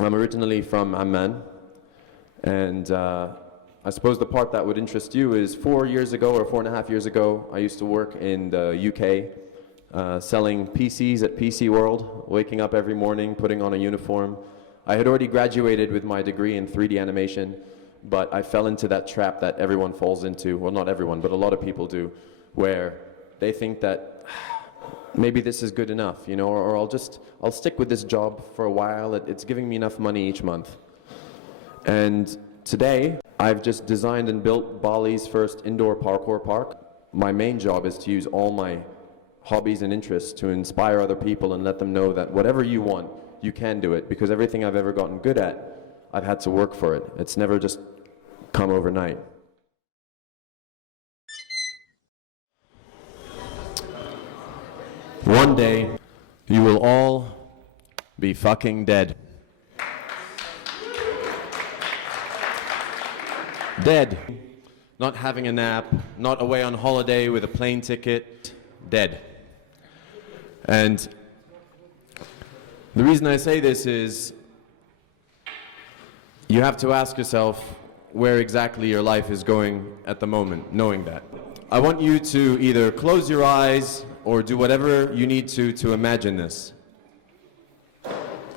I'm originally from Amman, and I suppose the part that would interest you is 4 years ago or 4.5 years ago, I used to work in the UK, selling PCs at PC World, waking up every morning, putting on a uniform. I had already graduated with my degree in 3D animation, but I fell into that trap that everyone falls into, well not everyone, but a lot of people do, where they think that maybe this is good enough, you know, or I'll stick with this job for a while, it's giving me enough money each month. And today, I've just designed and built Bali's first indoor parkour park. My main job is to use all my hobbies and interests to inspire other people and let them know that whatever you want, you can do it, because everything I've ever gotten good at, I've had to work for it. It's never just come overnight. One day, you will all be fucking dead. Dead. Not having a nap, not away on holiday with a plane ticket, dead. And the reason I say this is you have to ask yourself where exactly your life is going at the moment, knowing that. I want you to either close your eyes or do whatever you need to imagine this.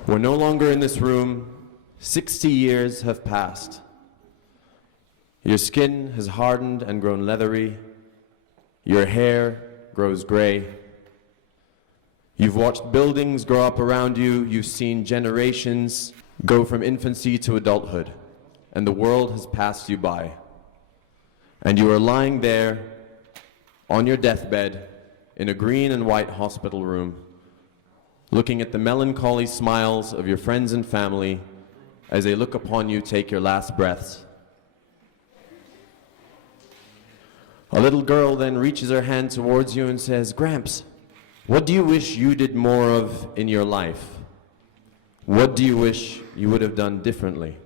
We're no longer in this room. 60 years have passed. Your skin has hardened and grown leathery. Your hair grows gray. You've watched buildings grow up around you. You've seen generations go from infancy to adulthood. And the world has passed you by. And you are lying there on your deathbed in a green and white hospital room, looking at the melancholy smiles of your friends and family as they look upon you take your last breaths. A little girl then reaches her hand towards you and says, "Gramps, what do you wish you did more of in your life? What do you wish you would have done differently?"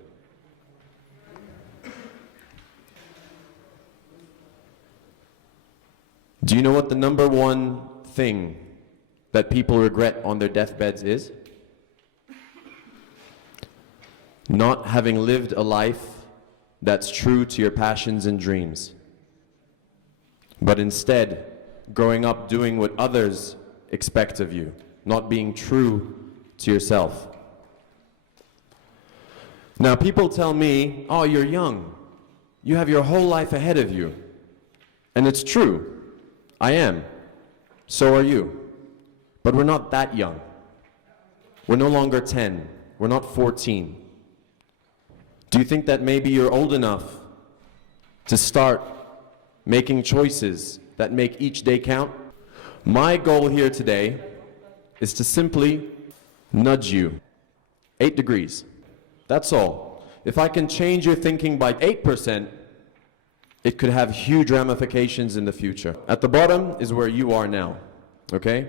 Do you know what the number one thing that people regret on their deathbeds is? Not having lived a life that's true to your passions and dreams, but instead growing up doing what others expect of you, not being true to yourself. Now people tell me, "Oh, you're young. You have your whole life ahead of you." And it's true. I am. So are you. But we're not that young. We're no longer 10. We're not 14. Do you think that maybe you're old enough to start making choices that make each day count? My goal here today is to simply nudge you 8 degrees. That's all. If I can change your thinking by 8%, it could have huge ramifications in the future. At the bottom is where you are now, okay?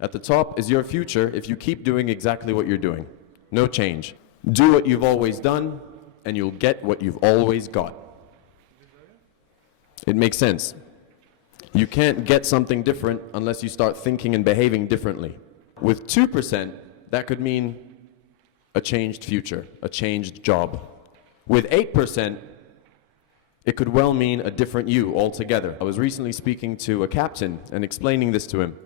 At the top is your future if you keep doing exactly what you're doing. No change. Do what you've always done, and you'll get what you've always got. It makes sense. You can't get something different unless you start thinking and behaving differently. With 2%, that could mean a changed future, a changed job. With 8%, it could well mean a different you altogether. I was recently speaking to a captain and explaining this to him.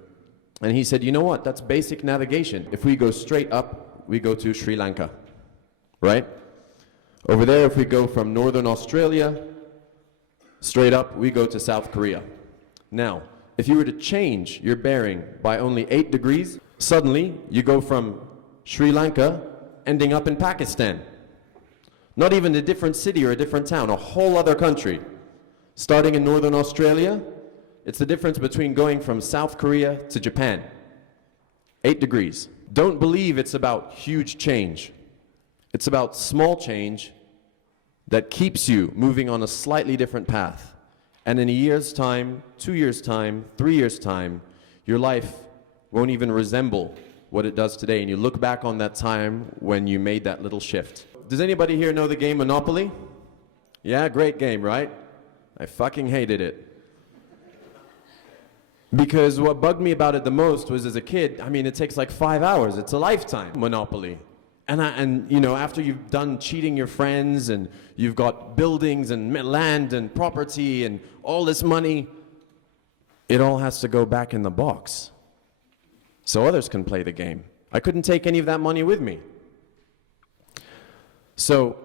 And he said, "You know what? That's basic navigation. If we go straight up, we go to Sri Lanka, right? Over there, if we go from Northern Australia, straight up, we go to South Korea." Now, if you were to change your bearing by only 8 degrees, suddenly you go from Sri Lanka ending up in Pakistan. Not even a different city or a different town, a whole other country. Starting in Northern Australia, it's the difference between going from South Korea to Japan. 8 degrees. Don't believe it's about huge change. It's about small change that keeps you moving on a slightly different path. And in a year's time, 2 years' time, 3 years' time, your life won't even resemble what it does today. And you look back on that time when you made that little shift. Does anybody here know the game Monopoly? Yeah, great game, right? I fucking hated it. Because what bugged me about it the most was, as a kid, I mean, it takes like 5 hours. It's a lifetime, Monopoly. And you know, after you've done cheating your friends and you've got buildings and land and property and all this money, it all has to go back in the box so others can play the game. I couldn't take any of that money with me. So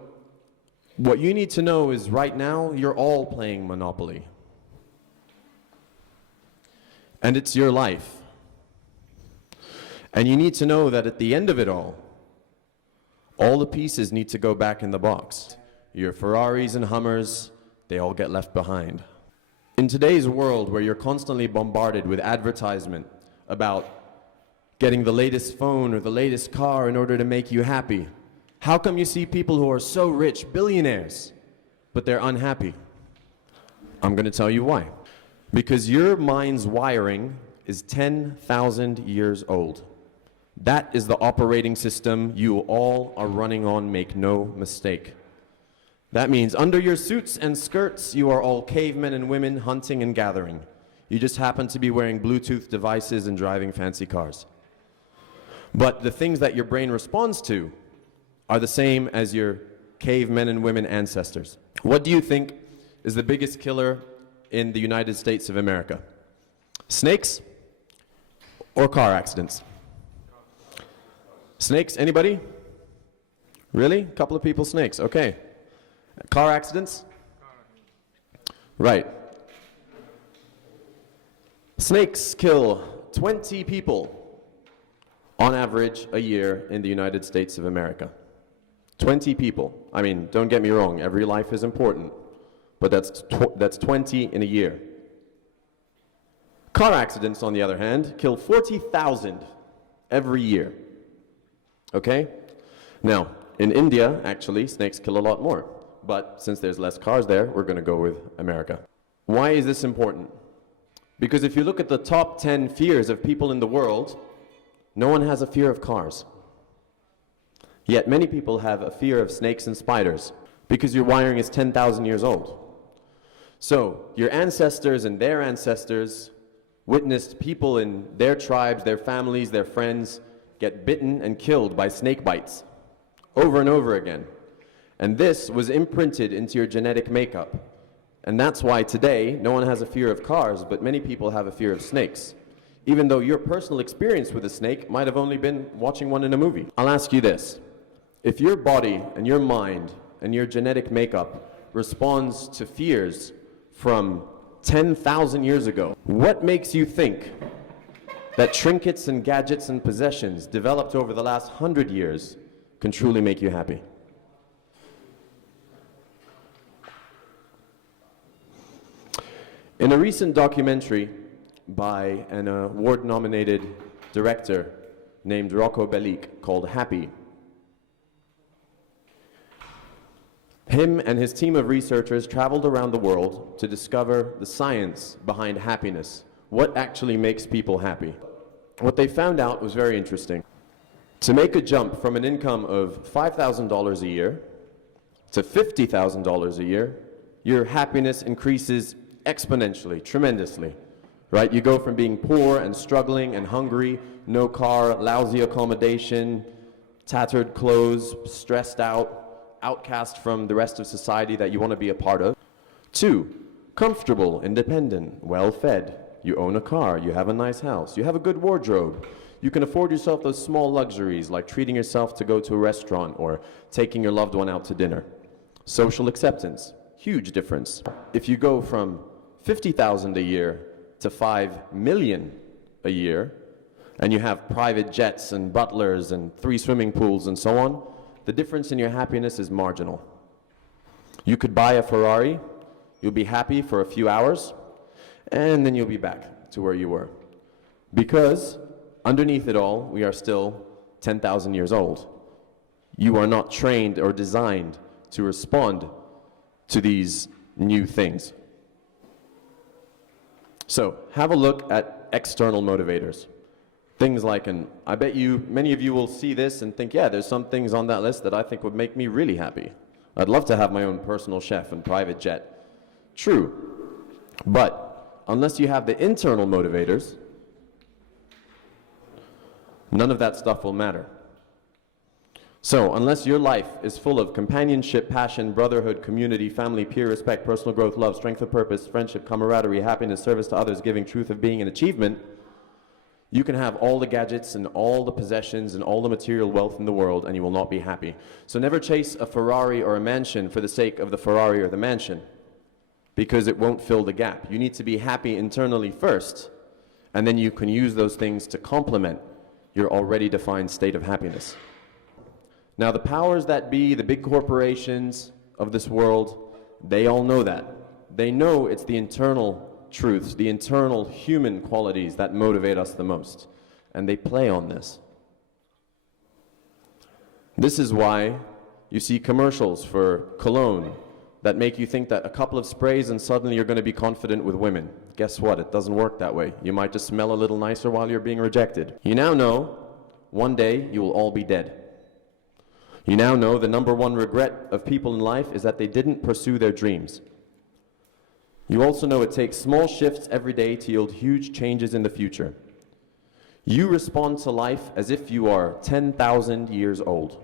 what you need to know is right now you're all playing Monopoly. And it's your life. And you need to know that at the end of it all the pieces need to go back in the box. Your Ferraris and Hummers, they all get left behind. In today's world where you're constantly bombarded with advertisement about getting the latest phone or the latest car in order to make you happy, how come you see people who are so rich, billionaires, but they're unhappy? I'm going to tell you why. Because your mind's wiring is 10,000 years old. That is the operating system you all are running on, make no mistake. That means under your suits and skirts, you are all cavemen and women hunting and gathering. You just happen to be wearing Bluetooth devices and driving fancy cars. But the things that your brain responds to are the same as your cavemen and women ancestors. What do you think is the biggest killer in the United States of America? Snakes or car accidents? Snakes, anybody? Really? A couple of people, snakes, okay. Car accidents? Right. Snakes kill 20 people on average a year in the United States of America. 20 people. I mean, don't get me wrong, every life is important, but that's 20 in a year. Car accidents, on the other hand, kill 40,000 every year. Okay? Now, in India, actually, snakes kill a lot more. But since there's less cars there, we're going to go with America. Why is this important? Because if you look at the top 10 fears of people in the world, no one has a fear of cars. Yet many people have a fear of snakes and spiders, because your wiring is 10,000 years old. So, your ancestors and their ancestors witnessed people in their tribes, their families, their friends get bitten and killed by snake bites over and over again. And this was imprinted into your genetic makeup. And that's why today, no one has a fear of cars, but many people have a fear of snakes. Even though your personal experience with a snake might have only been watching one in a movie. I'll ask you this. If your body and your mind and your genetic makeup responds to fears from 10,000 years ago, what makes you think that trinkets and gadgets and possessions developed over the last 100 years can truly make you happy? In a recent documentary by an award-nominated director named Rocco Bellic called Happy, him and his team of researchers traveled around the world to discover the science behind happiness, what actually makes people happy. What they found out was very interesting. To make a jump from an income of $5,000 a year to $50,000 a year, your happiness increases exponentially, tremendously, right? You go from being poor and struggling and hungry, no car, lousy accommodation, tattered clothes, stressed out, outcast from the rest of society that you want to be a part of, to comfortable, independent, well-fed. You own a car, you have a nice house, you have a good wardrobe. You can afford yourself those small luxuries like treating yourself to go to a restaurant or taking your loved one out to dinner. Social acceptance, huge difference. If you go from $50,000 a year to $5 million a year, and you have private jets and butlers and 3 swimming pools and so on, the difference in your happiness is marginal. You could buy a Ferrari, you'll be happy for a few hours, and then you'll be back to where you were. Because underneath it all, we are still 10,000 years old. You are not trained or designed to respond to these new things. So, have a look at external motivators. Things like, and I bet you, many of you will see this and think, yeah, there's some things on that list that I think would make me really happy. I'd love to have my own personal chef and private jet. True. But unless you have the internal motivators, none of that stuff will matter. So, unless your life is full of companionship, passion, brotherhood, community, family, peer respect, personal growth, love, strength of purpose, friendship, camaraderie, happiness, service to others, giving, truth of being, and achievement, you can have all the gadgets and all the possessions and all the material wealth in the world, and you will not be happy. So never chase a Ferrari or a mansion for the sake of the Ferrari or the mansion, because it won't fill the gap. You need to be happy internally first, and then you can use those things to complement your already defined state of happiness. Now, the powers that be, the big corporations of this world, they all know that. They know it's the internal truths, the internal human qualities that motivate us the most. And they play on this. This is why you see commercials for cologne that make you think that a couple of sprays and suddenly you're going to be confident with women. Guess what? It doesn't work that way. You might just smell a little nicer while you're being rejected. You now know one day you will all be dead. You now know the number one regret of people in life is that they didn't pursue their dreams. You also know it takes small shifts every day to yield huge changes in the future. You respond to life as if you are 10,000 years old.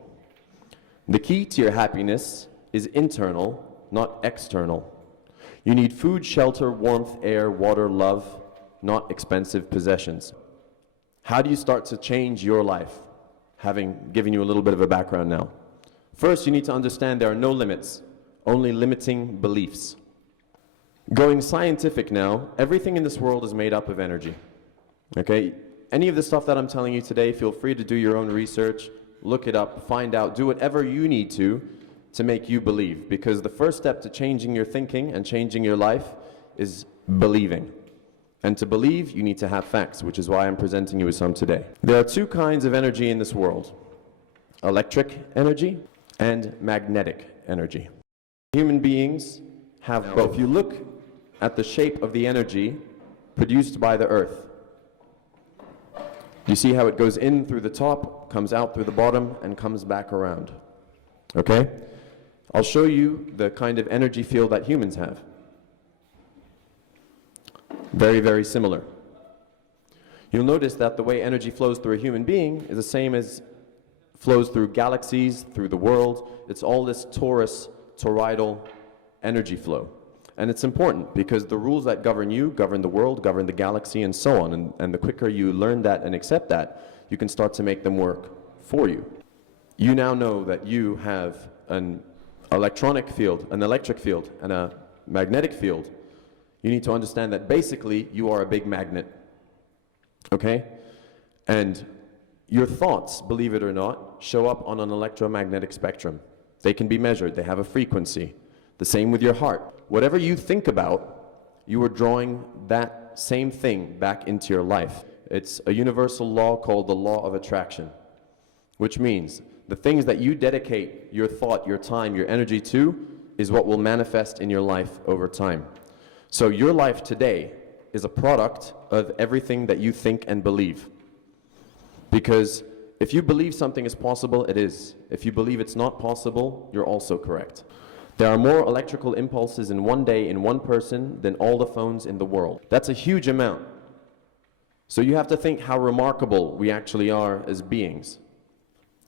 The key to your happiness is internal, not external. You need food, shelter, warmth, air, water, love, not expensive possessions. How do you start to change your life? Having given you a little bit of a background now. First, you need to understand there are no limits, only limiting beliefs. Going scientific now, everything in this world is made up of energy. Okay? Any of the stuff that I'm telling you today, feel free to do your own research, look it up, find out, do whatever you need to make you believe. Because the first step to changing your thinking and changing your life is believing. And to believe, you need to have facts, which is why I'm presenting you with some today. There are two kinds of energy in this world: electric energy and magnetic energy. Human beings have both. If you look at the shape of the energy produced by the earth, you see how it goes in through the top, comes out through the bottom, and comes back around. Okay? I'll show you the kind of energy field that humans have. Very, very similar. You'll notice that the way energy flows through a human being is the same as flows through galaxies, through the world. It's all this toroidal energy flow. And it's important because the rules that govern you, govern the world, govern the galaxy, and so on. And the quicker you learn that and accept that, you can start to make them work for you. You now know that you have an electronic field, an electric field, and a magnetic field. You need to understand that basically you are a big magnet, okay? And your thoughts, believe it or not, show up on an electromagnetic spectrum. They can be measured, they have a frequency. The same with your heart. Whatever you think about, you are drawing that same thing back into your life. It's a universal law called the law of attraction, which means the things that you dedicate your thought, your time, your energy to is what will manifest in your life over time. So your life today is a product of everything that you think and believe. Because if you believe something is possible, it is. If you believe it's not possible, you're also correct. There are more electrical impulses in one day in one person than all the phones in the world. That's a huge amount. So you have to think how remarkable we actually are as beings.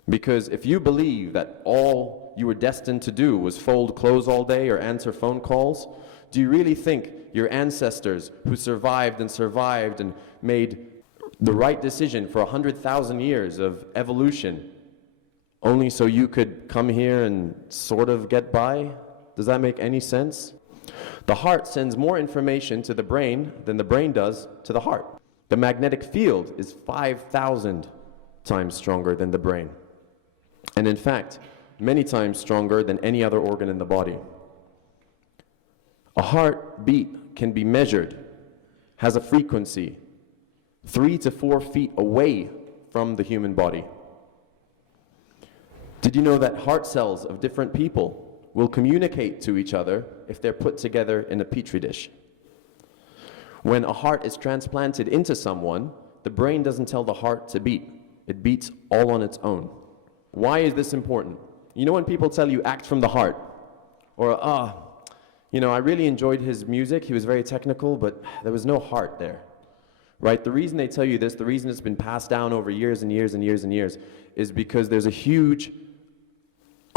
Because if you believe that all you were destined to do was fold clothes all day or answer phone calls, do you really think your ancestors who survived and made the right decision for 100,000 years of evolution only so you could come here and sort of get by? Does that make any sense? The heart sends more information to the brain than the brain does to the heart. The magnetic field is 5,000 times stronger than the brain. And in fact, many times stronger than any other organ in the body. A heartbeat can be measured, has a frequency 3 to 4 feet away from the human body. Did you know that heart cells of different people will communicate to each other if they're put together in a petri dish? When a heart is transplanted into someone, the brain doesn't tell the heart to beat. It beats all on its own. Why is this important? You know when people tell you act from the heart, or I really enjoyed his music, he was very technical, but there was no heart there, right? The reason they tell you this, the reason it's been passed down over years and years and years and years, is because there's a huge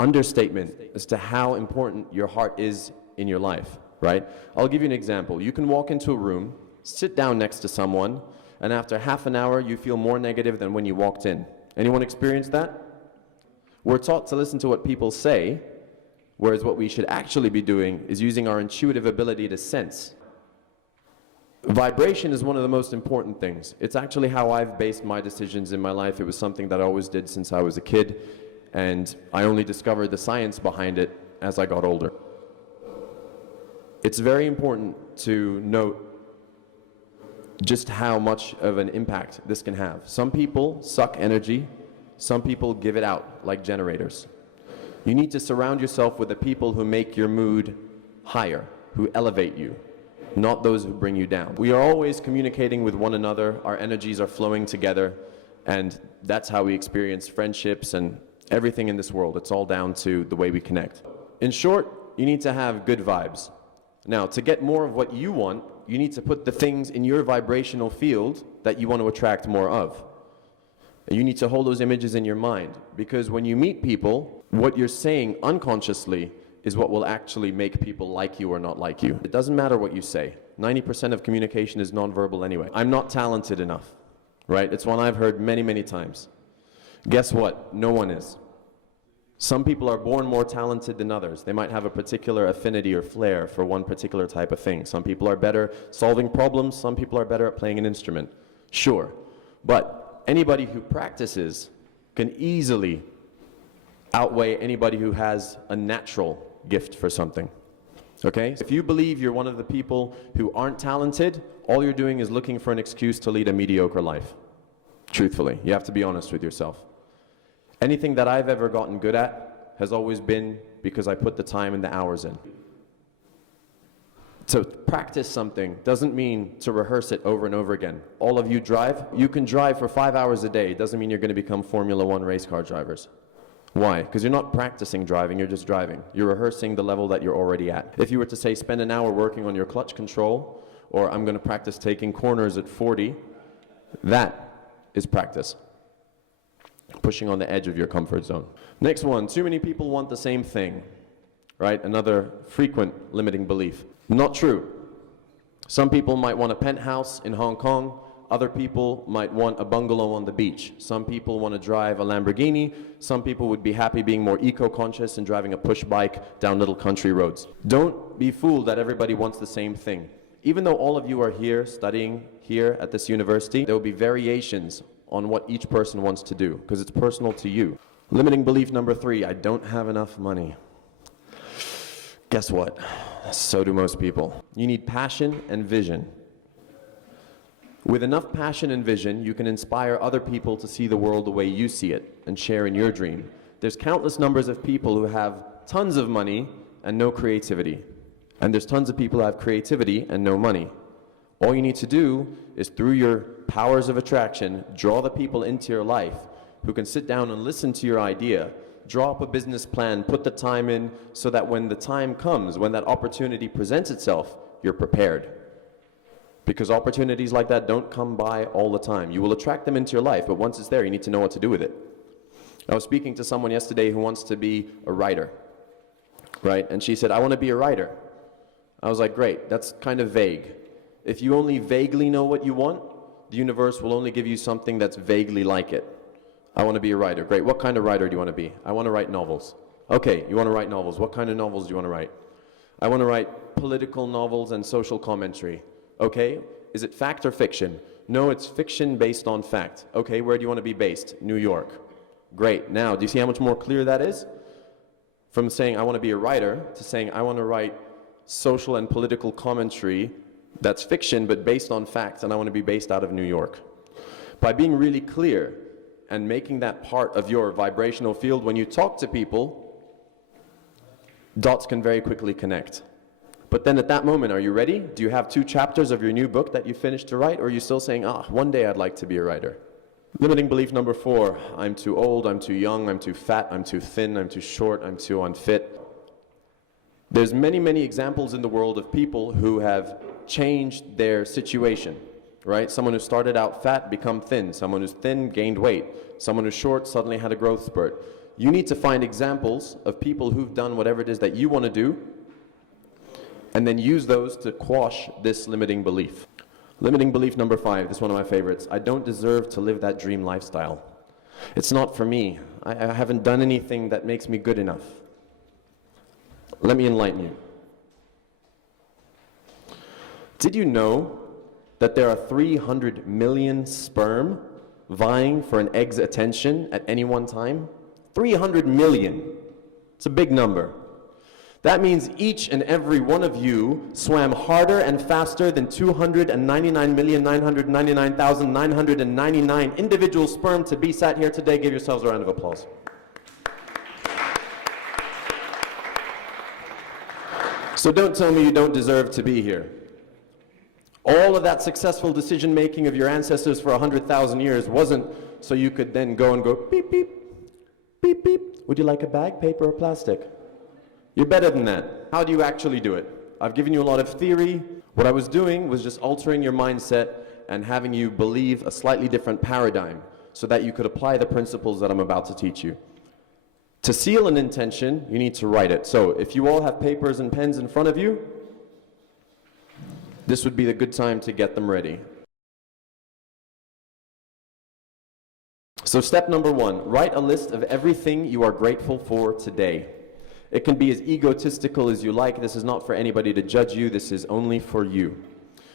understatement as to how important your heart is in your life, right? I'll give you an example. You can walk into a room, sit down next to someone, and after half an hour, you feel more negative than when you walked in. Anyone experienced that? We're taught to listen to what people say, whereas what we should actually be doing is using our intuitive ability to sense. Vibration is one of the most important things. It's actually how I've based my decisions in my life. It was something that I always did since I was a kid, and I only discovered the science behind it as I got older. It's very important to note just how much of an impact this can have. Some people suck energy, some people give it out like generators. You need to surround yourself with the people who make your mood higher, who elevate you, not those who bring you down. We are always communicating with one another, our energies are flowing together, and that's how we experience friendships and everything in this world. It's all down to the way we connect. In short, you need to have good vibes. Now, to get more of what you want, you need to put the things in your vibrational field that you want to attract more of. And you need to hold those images in your mind, because when you meet people, what you're saying unconsciously is what will actually make people like you or not like you. It doesn't matter what you say. 90% of communication is nonverbal anyway. I'm not talented enough, right? It's one I've heard many, many times. Guess what? No one is. Some people are born more talented than others. They might have a particular affinity or flair for one particular type of thing. Some people are better solving problems. Some people are better at playing an instrument. Sure. But anybody who practices can easily outweigh anybody who has a natural gift for something. Okay? If you believe you're one of the people who aren't talented, all you're doing is looking for an excuse to lead a mediocre life. Truthfully, you have to be honest with yourself. Anything that I've ever gotten good at has always been because I put the time and the hours in. To practice something doesn't mean to rehearse it over and over again. All of you drive. You can drive for 5 hours a day. It doesn't mean you're going to become Formula One race car drivers. Why? Because you're not practicing driving, you're just driving. You're rehearsing the level that you're already at. If you were to say, spend an hour working on your clutch control, or I'm going to practice taking corners at 40, that is practice. Pushing on the edge of your comfort zone. Next one, too many people want the same thing, right? Another frequent limiting belief. Not true. Some people might want a penthouse in Hong Kong. Other people might want a bungalow on the beach. Some people want to drive a Lamborghini. Some people would be happy being more eco-conscious and driving a push bike down little country roads. Don't be fooled that everybody wants the same thing. Even though all of you are here studying here at this university, there will be variations on what each person wants to do, because it's personal to you. Limiting belief number 3, I don't have enough money. Guess what? So do most people. You need passion and vision. With enough passion and vision, you can inspire other people to see the world the way you see it and share in your dream. There's countless numbers of people who have tons of money and no creativity. And there's tons of people who have creativity and no money. All you need to do is, through your powers of attraction, draw the people into your life who can sit down and listen to your idea, draw up a business plan, put the time in, so that when the time comes, when that opportunity presents itself, you're prepared. Because opportunities like that don't come by all the time. You will attract them into your life, but once it's there, you need to know what to do with it. I was speaking to someone yesterday who wants to be a writer, right? And she said, I want to be a writer. I was like, great, that's kind of vague. If you only vaguely know what you want, the universe will only give you something that's vaguely like it. I want to be a writer. Great. What kind of writer do you want to be? I want to write novels. Okay, you want to write novels. What kind of novels do you want to write? I want to write political novels and social commentary. Okay, is it fact or fiction? No, it's fiction based on fact. Okay, where do you want to be based? New York. Great. Now, do you see how much more clear that is? From saying I want to be a writer to saying I want to write social and political commentary that's fiction but based on facts, and I want to be based out of New York. By being really clear and making that part of your vibrational field, when you talk to people, dots can very quickly connect. But then at that moment, are you ready? Do you have 2 chapters of your new book that you finished to write, or are you still saying, one day I'd like to be a writer? Limiting belief number 4, I'm too old, I'm too young, I'm too fat, I'm too thin, I'm too short, I'm too unfit. There's many, many examples in the world of people who have changed their situation, right? Someone who started out fat become thin. Someone who's thin gained weight. Someone who's short suddenly had a growth spurt. You need to find examples of people who've done whatever it is that you want to do, and then use those to quash this limiting belief. Limiting belief number 5, this is one of my favorites. I don't deserve to live that dream lifestyle. It's not for me. I haven't done anything that makes me good enough. Let me enlighten you. Did you know that there are 300 million sperm vying for an egg's attention at any one time? 300 million. It's a big number. That means each and every one of you swam harder and faster than 299,999,999 individual sperm to be sat here today. Give yourselves a round of applause. So don't tell me you don't deserve to be here. All of that successful decision making of your ancestors for 100,000 years wasn't so you could then go and go beep, beep, beep, beep. Would you like a bag, paper, or plastic? You're better than that. How do you actually do it? I've given you a lot of theory. What I was doing was just altering your mindset and having you believe a slightly different paradigm so that you could apply the principles that I'm about to teach you. To seal an intention, you need to write it. So if you all have papers and pens in front of you, this would be the good time to get them ready. So step number 1, write a list of everything you are grateful for today. It can be as egotistical as you like. This is not for anybody to judge you. This is only for you.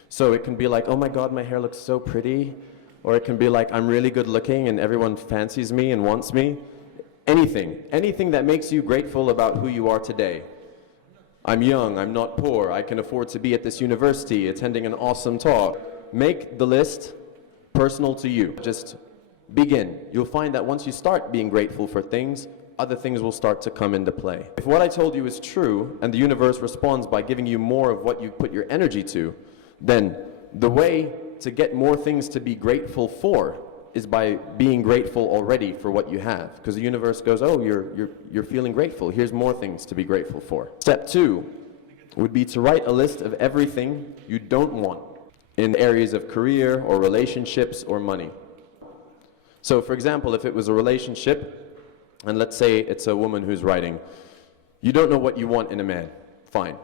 So it can be like, oh my God, my hair looks so pretty. Or it can be like, I'm really good looking and everyone fancies me and wants me. Anything that makes you grateful about who you are today. I'm young, I'm not poor, I can afford to be at this university, attending an awesome talk. Make the list personal to you. Just begin. You'll find that once you start being grateful for things, other things will start to come into play. If what I told you is true, and the universe responds by giving you more of what you put your energy to, then the way to get more things to be grateful for is by being grateful already for what you have. Because the universe goes, oh, you're feeling grateful. Here's more things to be grateful for. Step 2 would be to write a list of everything you don't want in areas of career or relationships or money. So for example, if it was a relationship, and let's say it's a woman who's writing, you don't know what you want in a man. Fine.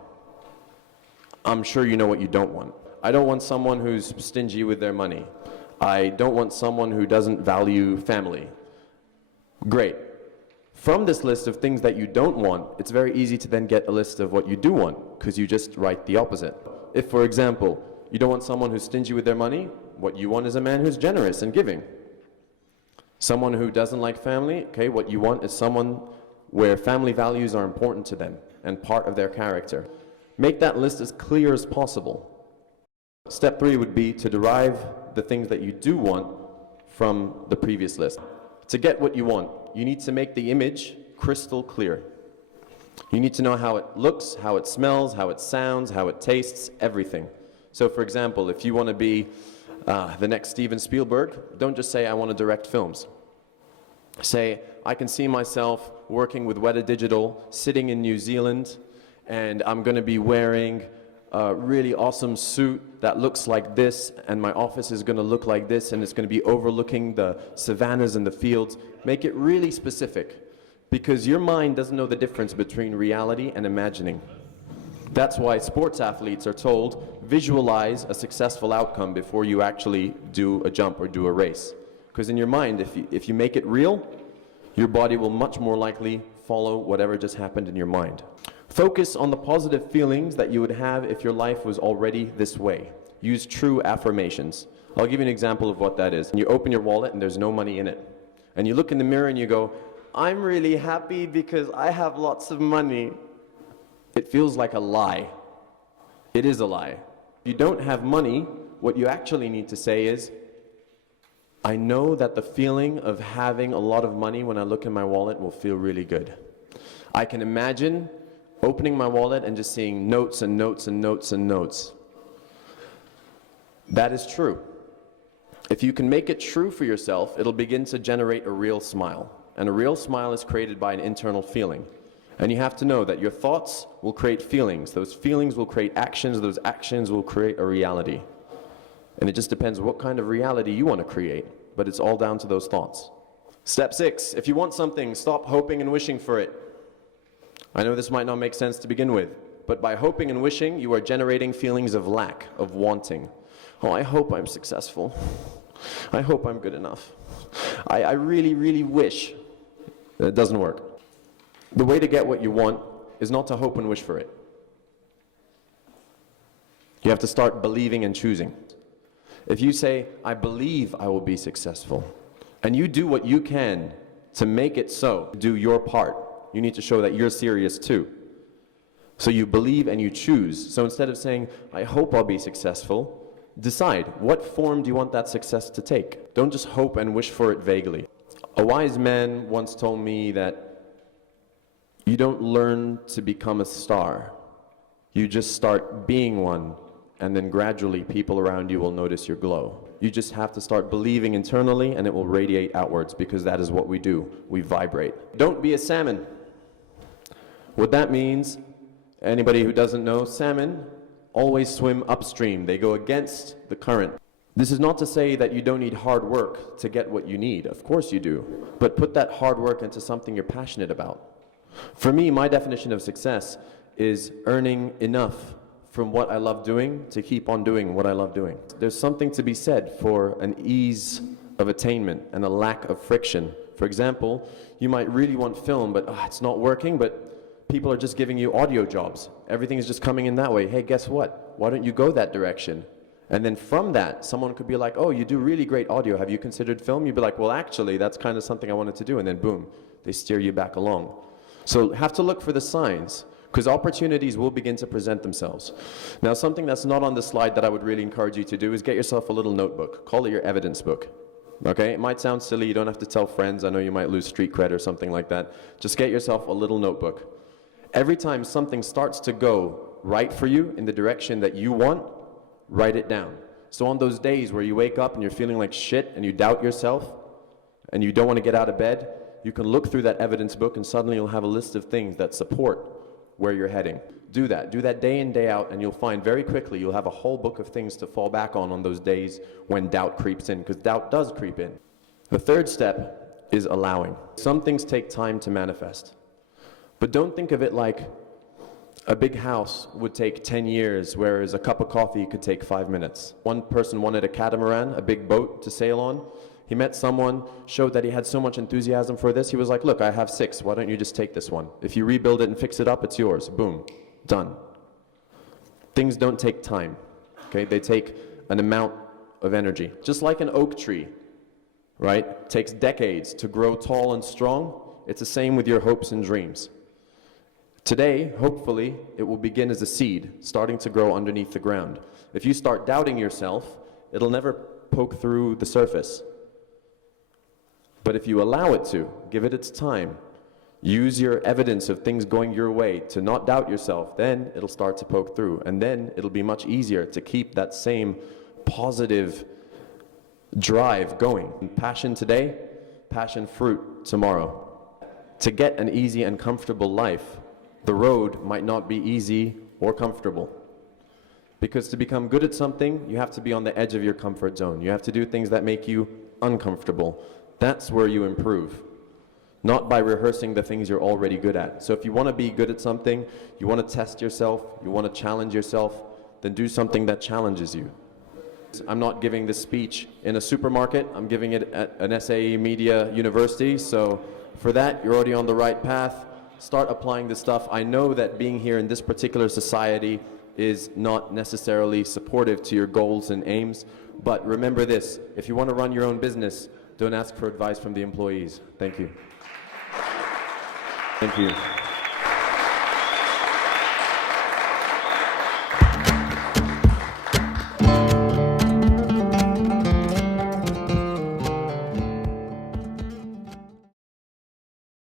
I'm sure you know what you don't want. I don't want someone who's stingy with their money. I don't want someone who doesn't value family. Great. From this list of things that you don't want, it's very easy to then get a list of what you do want, because you just write the opposite. If, for example, you don't want someone who's stingy with their money, what you want is a man who's generous and giving. Someone who doesn't like family, okay, what you want is someone where family values are important to them and part of their character. Make that list as clear as possible. Step 3 would be to derive the things that you do want from the previous list. To get what you want, you need to make the image crystal clear. You need to know how it looks, how it smells, how it sounds, how it tastes, everything. So for example, if you want to be the next Steven Spielberg, don't just say, I want to direct films. Say, I can see myself working with Weta Digital, sitting in New Zealand, and I'm going to be wearing a really awesome suit that looks like this, and my office is going to look like this, and it's going to be overlooking the savannas and the fields. Make it really specific, because your mind doesn't know the difference between reality and imagining. That's why sports athletes are told, visualize a successful outcome before you actually do a jump or do a race. Because in your mind, if you make it real, your body will much more likely follow whatever just happened in your mind. Focus on the positive feelings that you would have if your life was already this way. Use true affirmations. I'll give you an example of what that is. You open your wallet and there's no money in it. And you look in the mirror and you go, I'm really happy because I have lots of money. It feels like a lie. It is a lie. If you don't have money, what you actually need to say is, I know that the feeling of having a lot of money when I look in my wallet will feel really good. I can imagine opening my wallet and just seeing notes and notes and notes and notes. That is true. If you can make it true for yourself, it'll begin to generate a real smile. And a real smile is created by an internal feeling. And you have to know that your thoughts will create feelings. Those feelings will create actions. Those actions will create a reality. And it just depends what kind of reality you want to create. But it's all down to those thoughts. Step 6, if you want something, stop hoping and wishing for it. I know this might not make sense to begin with, but by hoping and wishing, you are generating feelings of lack, of wanting. Oh, I hope I'm successful. I hope I'm good enough. I really, really wish. It doesn't work. The way to get what you want is not to hope and wish for it. You have to start believing and choosing. If you say, I believe I will be successful, and you do what you can to make it so, do your part. You need to show that you're serious too. So you believe and you choose. So instead of saying, I hope I'll be successful, decide what form do you want that success to take. Don't just hope and wish for it vaguely. A wise man once told me that you don't learn to become a star. You just start being one, and then gradually people around you will notice your glow. You just have to start believing internally, and it will radiate outwards, because that is what we do. We vibrate. Don't be a salmon. What that means, anybody who doesn't know, salmon always swim upstream. They go against the current. This is not to say that you don't need hard work to get what you need. Of course you do. But put that hard work into something you're passionate about. For me, my definition of success is earning enough from what I love doing to keep on doing what I love doing. There's something to be said for an ease of attainment and a lack of friction. For example, you might really want film, but it's not working, but people are just giving you audio jobs. Everything is just coming in that way. Hey, guess what? Why don't you go that direction? And then from that, someone could be like, oh, you do really great audio. Have you considered film? You'd be like, well, actually, that's kind of something I wanted to do. And then boom, they steer you back along. So have to look for the signs, because opportunities will begin to present themselves. Now, something that's not on the slide that I would really encourage you to do is get yourself a little notebook. Call it your evidence book. Okay? It might sound silly. You don't have to tell friends. I know you might lose street cred or something like that. Just get yourself a little notebook. Every time something starts to go right for you in the direction that you want, write it down. So on those days where you wake up and you're feeling like shit and you doubt yourself and you don't want to get out of bed, you can look through that evidence book and suddenly you'll have a list of things that support where you're heading. Do that day in, day out, and you'll find very quickly you'll have a whole book of things to fall back on those days when doubt creeps in, because doubt does creep in. The third step is allowing. Some things take time to manifest. But don't think of it like a big house would take 10 years, whereas a cup of coffee could take 5 minutes. One person wanted a catamaran, a big boat to sail on. He met someone, showed that he had so much enthusiasm for this. He was like, look, I have 6. Why don't you just take this one? If you rebuild it and fix it up, it's yours. Boom. Done. Things don't take time. Okay? They take an amount of energy. Just like an oak tree, right? It takes decades to grow tall and strong. It's the same with your hopes and dreams. Today, hopefully, it will begin as a seed, starting to grow underneath the ground. If you start doubting yourself, it'll never poke through the surface. But if you allow it to, give it its time, use your evidence of things going your way to not doubt yourself, then it'll start to poke through. And then it'll be much easier to keep that same positive drive going. Passion today, passion fruit tomorrow. To get an easy and comfortable life, the road might not be easy or comfortable. Because to become good at something, you have to be on the edge of your comfort zone. You have to do things that make you uncomfortable. That's where you improve, not by rehearsing the things you're already good at. So if you want to be good at something, you want to test yourself, you want to challenge yourself, then do something that challenges you. I'm not giving this speech in a supermarket, I'm giving it at an SAE Media University, so for that, you're already on the right path. Start applying this stuff. I know that being here in this particular society is not necessarily supportive to your goals and aims, but remember this, if you want to run your own business, don't ask for advice from the employees. Thank you. Thank you.